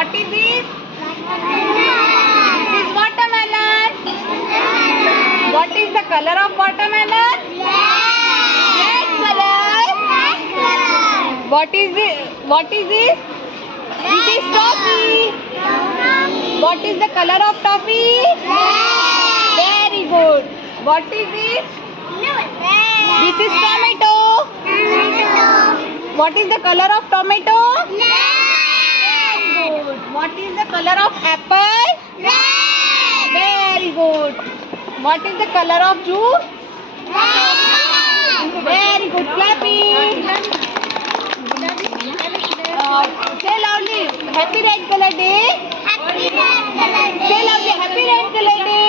What is this? This is watermelon. What is the color of watermelon? Red color. What is it? What is this? This is toffee. What is the color of toffee? Very good. What is this? This is tomato. What is the color of tomato? Very good. What is the color of apple? Very good. What is the color of juice? Very good. Clapping. Say loudly. Happy Red Color Day. Say loudly. Happy Red Color Day.